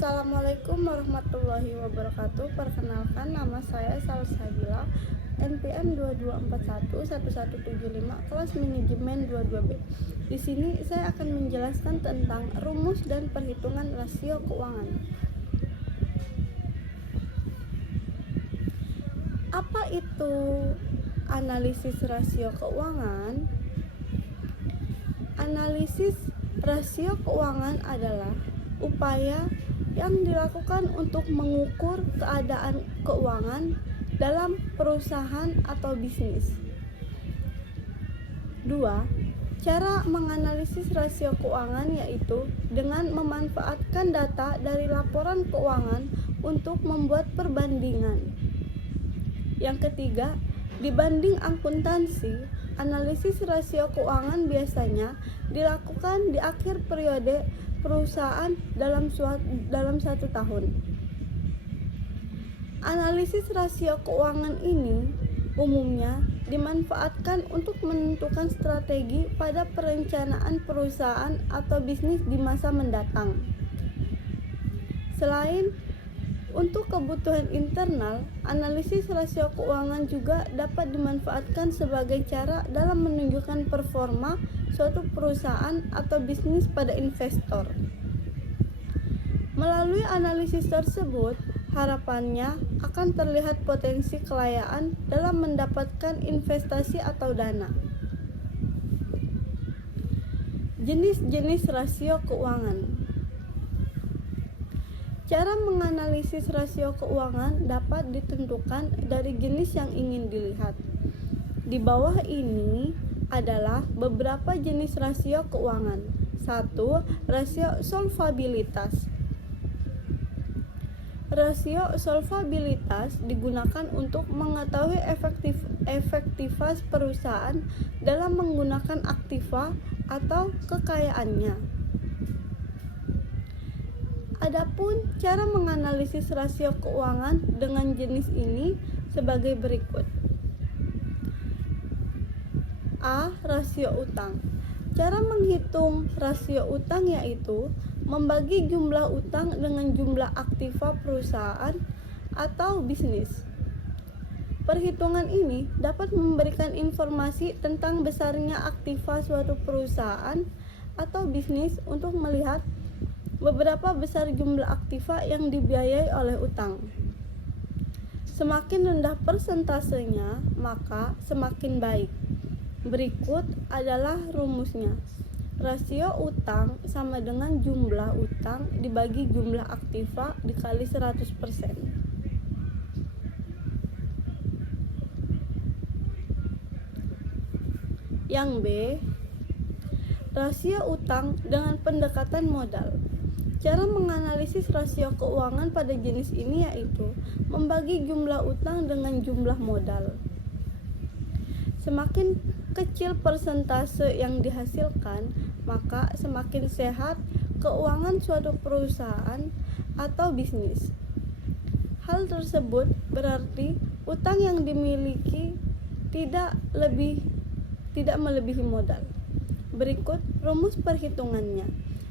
Assalamualaikum warahmatullahi wabarakatuh. Perkenalkan, nama saya Salsabila, NPM 22411175, kelas manajemen 22B. Di sini saya akan menjelaskan tentang rumus dan perhitungan rasio keuangan. Apa itu analisis rasio keuangan? Analisis rasio keuangan adalah upaya yang dilakukan untuk mengukur keadaan keuangan dalam perusahaan atau bisnis. 2. Cara menganalisis rasio keuangan yaitu dengan memanfaatkan data dari laporan keuangan untuk membuat perbandingan. Yang ketiga, dibanding akuntansi, analisis rasio keuangan biasanya dilakukan di akhir periode perusahaan dalam satu tahun. Analisis rasio keuangan ini umumnya dimanfaatkan untuk menentukan strategi pada perencanaan perusahaan atau bisnis di masa mendatang. Selain untuk kebutuhan internal, analisis rasio keuangan juga dapat dimanfaatkan sebagai cara dalam menunjukkan performa suatu perusahaan atau bisnis pada investor. Melalui analisis tersebut, harapannya akan terlihat potensi kekayaan dalam mendapatkan investasi atau dana. Jenis-jenis rasio keuangan. Cara menganalisis rasio keuangan dapat ditentukan dari jenis yang ingin dilihat. Di bawah ini adalah beberapa jenis rasio keuangan. 1. Rasio solvabilitas. Rasio solvabilitas digunakan untuk mengetahui efektivitas perusahaan dalam menggunakan aktiva atau kekayaannya. Adapun cara menganalisis rasio keuangan dengan jenis ini sebagai berikut. A. Rasio utang. Cara menghitung rasio utang yaitu membagi jumlah utang dengan jumlah aktiva perusahaan atau bisnis. Perhitungan ini dapat memberikan informasi tentang besarnya aktiva suatu perusahaan atau bisnis untuk melihat beberapa besar jumlah aktiva yang dibiayai oleh utang. Semakin rendah persentasenya, maka semakin baik. Berikut adalah rumusnya. Rasio utang sama dengan jumlah utang dibagi jumlah aktiva dikali 100%. Yang B, rasio utang dengan pendekatan modal. Cara menganalisis rasio keuangan pada jenis ini yaitu membagi jumlah utang dengan jumlah modal. Semakin kecil persentase yang dihasilkan, maka semakin sehat keuangan suatu perusahaan atau bisnis. Hal tersebut berarti utang yang dimiliki tidak melebihi modal. Berikut rumus perhitungannya.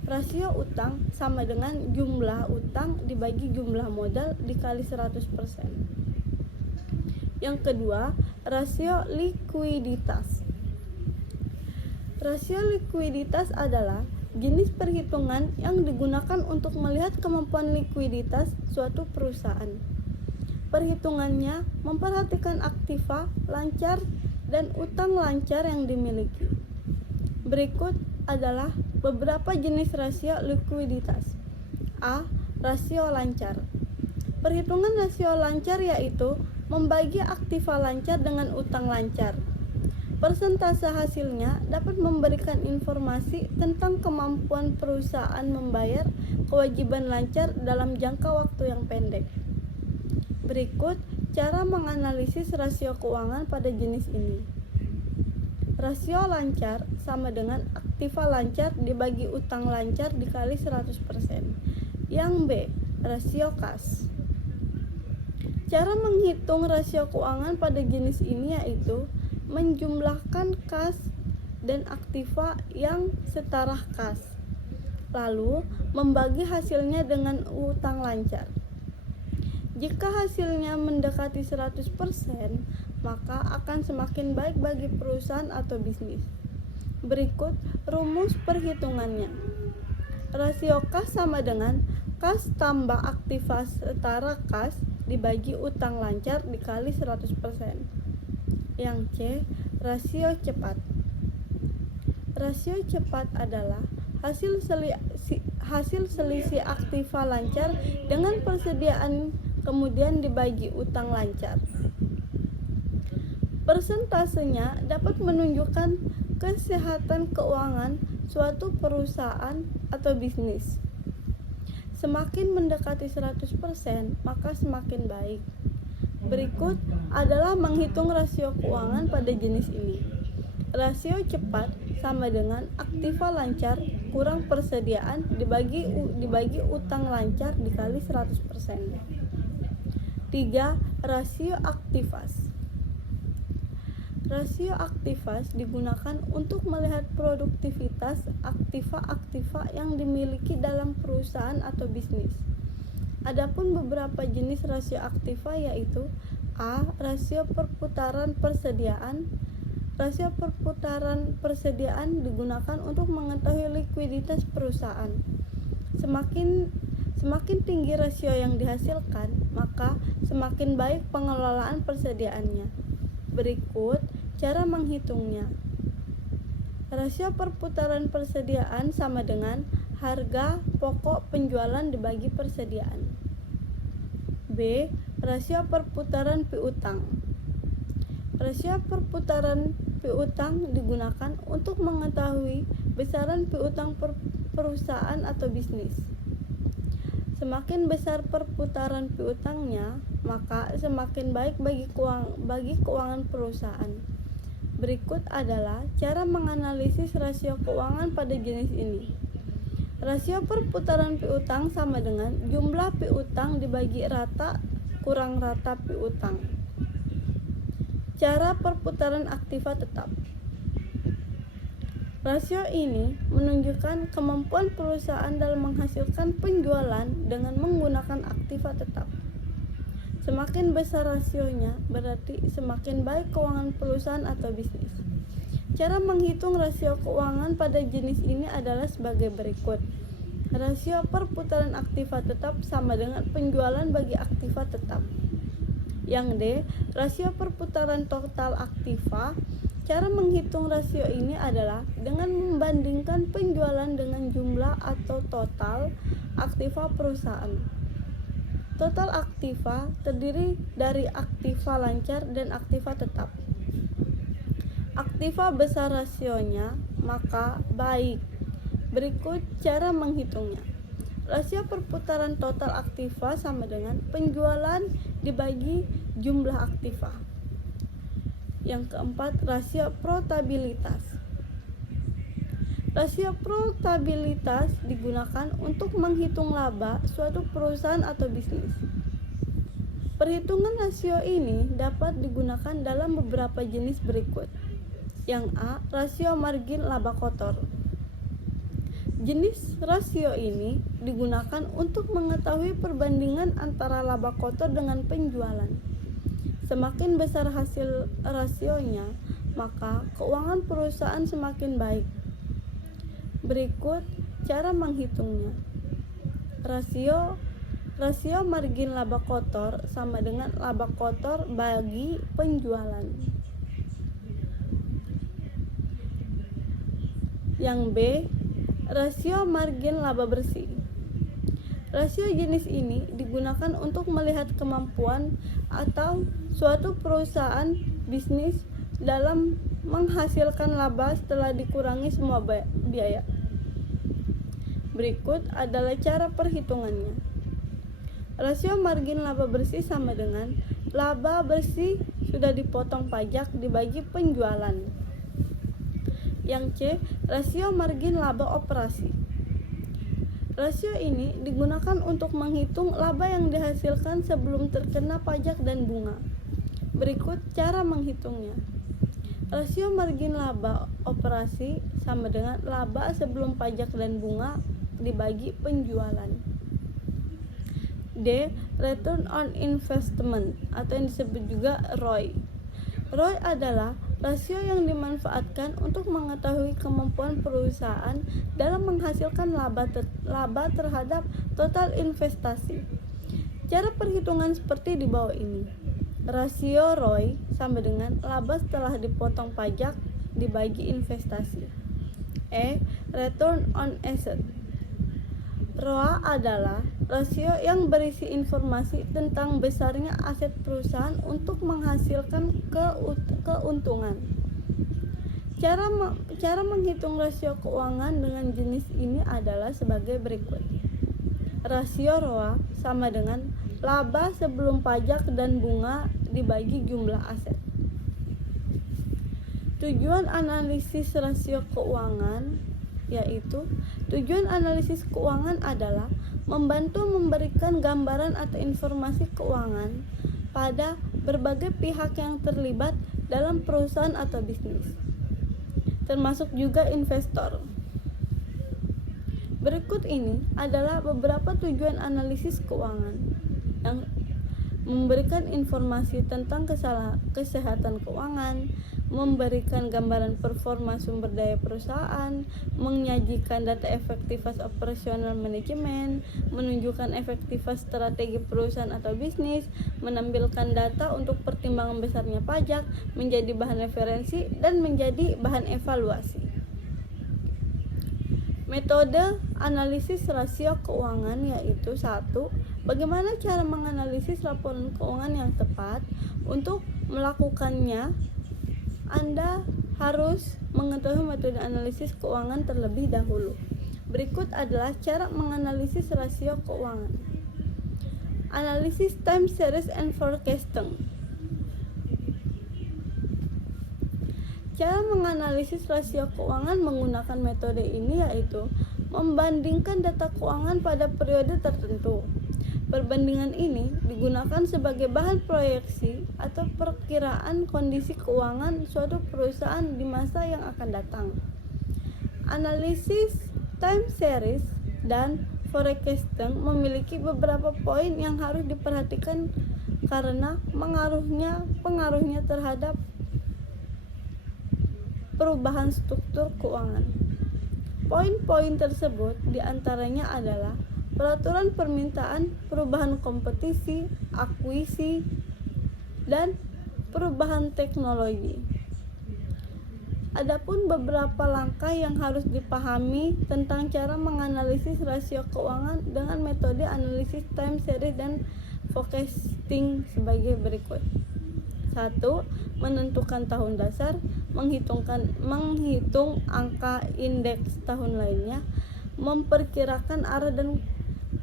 Rasio utang sama dengan jumlah utang dibagi jumlah modal dikali 100%. Yang kedua, rasio likuiditas. Rasio likuiditas adalah jenis perhitungan yang digunakan untuk melihat kemampuan likuiditas suatu perusahaan. Perhitungannya memperhatikan aktiva lancar dan utang lancar yang dimiliki. Berikut adalah beberapa jenis rasio likuiditas. A. Rasio lancar. Perhitungan rasio lancar yaitu membagi aktiva lancar dengan utang lancar. Persentase hasilnya dapat memberikan informasi tentang kemampuan perusahaan membayar kewajiban lancar dalam jangka waktu yang pendek. Berikut cara menganalisis rasio keuangan pada jenis ini. Rasio lancar sama dengan aktiva lancar dibagi utang lancar dikali 100%. Yang B, rasio kas. Cara menghitung rasio keuangan pada jenis ini yaitu menjumlahkan kas dan aktiva yang setara kas. lalu membagi hasilnya dengan utang lancar. Jika hasilnya mendekati 100%, maka akan semakin baik bagi perusahaan atau bisnis. Berikut rumus perhitungannya. Rasio kas sama dengan kas tambah aktiva setara kas dibagi utang lancar dikali 100%. Yang C, rasio cepat. Rasio cepat adalah hasil selisih aktiva lancar dengan persediaan kemudian dibagi utang lancar. Persentasenya dapat menunjukkan kesehatan keuangan suatu perusahaan atau bisnis. Semakin mendekati 100%, maka semakin baik. Berikut adalah menghitung rasio keuangan pada jenis ini. Rasio cepat sama dengan aktiva lancar kurang persediaan dibagi utang lancar dikali 100%. 3. Rasio aktivas. Rasio aktivas digunakan untuk melihat produktivitas aktiva-aktiva yang dimiliki dalam perusahaan atau bisnis. Adapun beberapa jenis rasio aktiva yaitu A. Rasio perputaran persediaan. Rasio perputaran persediaan digunakan untuk mengetahui likuiditas perusahaan. Semakin tinggi rasio yang dihasilkan, maka semakin baik pengelolaan persediaannya. Berikut cara menghitungnya. Rasio perputaran persediaan sama dengan harga pokok penjualan dibagi persediaan. B. Rasio perputaran piutang. Rasio perputaran piutang digunakan untuk mengetahui besaran piutang perusahaan atau bisnis. Semakin besar perputaran piutangnya, maka semakin baik bagi keuangan perusahaan. Berikut adalah cara menganalisis rasio keuangan pada jenis ini. Rasio perputaran piutang sama dengan jumlah piutang dibagi rata kurang rata piutang. Cara perputaran aktiva tetap. Rasio ini menunjukkan kemampuan perusahaan dalam menghasilkan penjualan dengan menggunakan aktiva tetap. Semakin besar rasionya, berarti semakin baik keuangan perusahaan atau bisnis. Cara menghitung rasio keuangan pada jenis ini adalah sebagai berikut. Rasio perputaran aktiva tetap sama dengan penjualan bagi aktiva tetap. Yang D, rasio perputaran total aktiva. Cara menghitung rasio ini adalah dengan membandingkan penjualan dengan jumlah atau total aktiva perusahaan. Total aktiva terdiri dari aktiva lancar dan aktiva tetap. Aktiva besar rasionya, maka baik. Berikut cara menghitungnya. Rasio perputaran total aktiva sama dengan penjualan dibagi jumlah aktiva. Yang keempat, rasio protabilitas. Rasio protabilitas digunakan untuk menghitung laba suatu perusahaan atau bisnis. Perhitungan rasio ini dapat digunakan dalam beberapa jenis berikut. Yang A, rasio margin laba kotor. Jenis rasio ini digunakan untuk mengetahui perbandingan antara laba kotor dengan penjualan. Semakin besar hasil rasionya, maka keuangan perusahaan semakin baik. Berikut cara menghitungnya. Rasio margin laba kotor sama dengan laba kotor bagi penjualan. Yang B, rasio margin laba bersih. Rasio jenis ini digunakan untuk melihat kemampuan atau suatu perusahaan bisnis dalam menghasilkan laba setelah dikurangi semua biaya. Berikut adalah cara perhitungannya. Rasio margin laba bersih sama dengan laba bersih sudah dipotong pajak dibagi penjualan. Yang C, rasio margin laba operasi. Rasio ini digunakan untuk menghitung laba yang dihasilkan sebelum terkena pajak dan bunga. Berikut cara menghitungnya. Rasio margin laba operasi sama dengan laba sebelum pajak dan bunga dibagi penjualan. D. Return on investment atau yang disebut juga ROI. ROI adalah rasio yang dimanfaatkan untuk mengetahui kemampuan perusahaan dalam menghasilkan laba terhadap total investasi. Cara perhitungan seperti di bawah ini. Rasio ROI sama dengan laba setelah dipotong pajak dibagi investasi. E. Return on asset. ROA adalah rasio yang berisi informasi tentang besarnya aset perusahaan untuk menghasilkan keuntungan. Cara menghitung rasio keuangan dengan jenis ini adalah sebagai berikut. Rasio ROA sama dengan laba sebelum pajak dan bunga dibagi jumlah aset. Tujuan analisis rasio keuangan yaitu tujuan analisis keuangan adalah membantu memberikan gambaran atau informasi keuangan pada berbagai pihak yang terlibat dalam perusahaan atau bisnis, termasuk juga investor. Berikut ini adalah beberapa tujuan analisis keuangan yang memberikan informasi tentang kesehatan keuangan, memberikan gambaran performa sumber daya perusahaan, menyajikan data efektivitas operasional manajemen, menunjukkan efektivitas strategi perusahaan atau bisnis, menampilkan data untuk pertimbangan besarnya pajak, menjadi bahan referensi, dan menjadi bahan evaluasi. Metode analisis rasio keuangan yaitu 1. Bagaimana cara menganalisis laporan keuangan yang tepat? Untuk melakukannya, Anda harus mengetahui metode analisis keuangan terlebih dahulu. Berikut adalah cara menganalisis rasio keuangan. Analisis time series and forecasting. Cara menganalisis rasio keuangan menggunakan metode ini yaitu membandingkan data keuangan pada periode tertentu. Perbandingan ini digunakan sebagai bahan proyeksi atau perkiraan kondisi keuangan suatu perusahaan di masa yang akan datang. Analisis time series dan forecasting memiliki beberapa poin yang harus diperhatikan karena pengaruhnya terhadap perubahan struktur keuangan. Poin-poin tersebut diantaranya adalah peraturan permintaan, perubahan kompetisi, akuisisi, dan perubahan teknologi. Adapun beberapa langkah yang harus dipahami tentang cara menganalisis rasio keuangan dengan metode analisis time series dan forecasting sebagai berikut. 1. Menentukan tahun dasar, menghitung angka indeks tahun lainnya, memperkirakan arah dan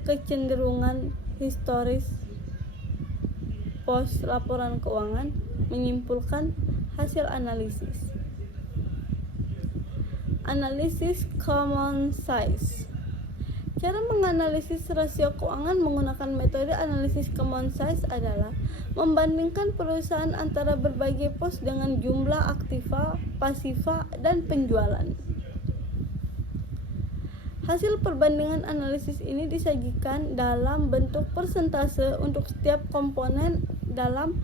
kecenderungan historis pos laporan keuangan, menyimpulkan hasil analisis. Analisis common size. Cara menganalisis rasio keuangan menggunakan metode analisis common size adalah membandingkan perusahaan antara berbagai pos dengan jumlah aktiva, pasiva, dan penjualan. Hasil perbandingan analisis ini disajikan dalam bentuk persentase untuk setiap komponen dalam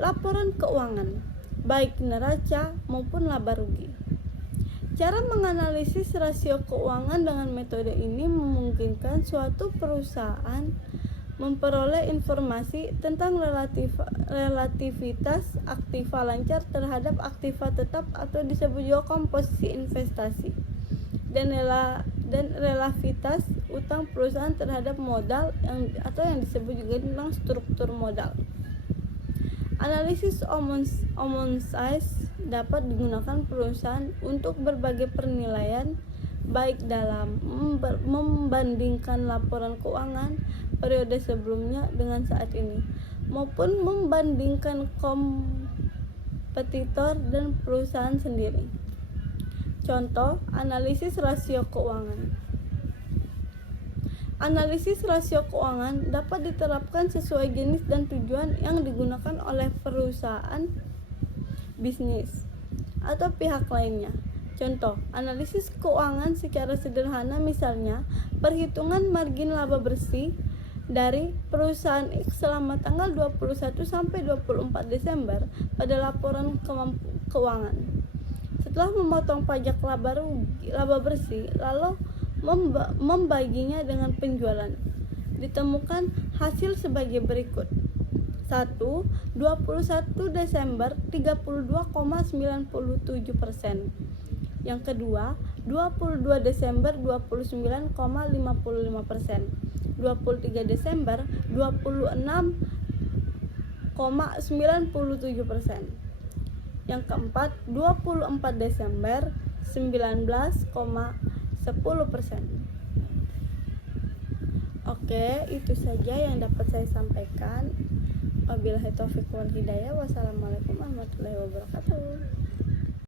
laporan keuangan, baik neraca maupun laba rugi. Cara menganalisis rasio keuangan dengan metode ini memungkinkan suatu perusahaan memperoleh informasi tentang relativitas aktiva lancar terhadap aktiva tetap atau disebut juga komposisi investasi, dan relativitas utang perusahaan terhadap modal yang disebut juga tentang struktur modal. Analisis common size dapat digunakan perusahaan untuk berbagai penilaian, baik dalam membandingkan laporan keuangan periode sebelumnya dengan saat ini, maupun membandingkan kompetitor dan perusahaan sendiri. Contoh, analisis rasio keuangan. Analisis rasio keuangan dapat diterapkan sesuai jenis dan tujuan yang digunakan oleh perusahaan, bisnis, atau pihak lainnya. Contoh, analisis keuangan secara sederhana misalnya perhitungan margin laba bersih dari perusahaan X selama tanggal 21 sampai 24 Desember pada laporan keuangan. Setelah memotong pajak laba bersih, lalu membaginya dengan penjualan. Ditemukan hasil sebagai berikut. 1. 21 Desember 32,97%. Yang kedua, 22 Desember 29,55%. 23 Desember 26,97%. Yang keempat, 24 Desember 19,10%. Oke, itu saja yang dapat saya sampaikan. Wabillahi taufiq wal hidayah. Wassalamualaikum warahmatullahi wabarakatuh.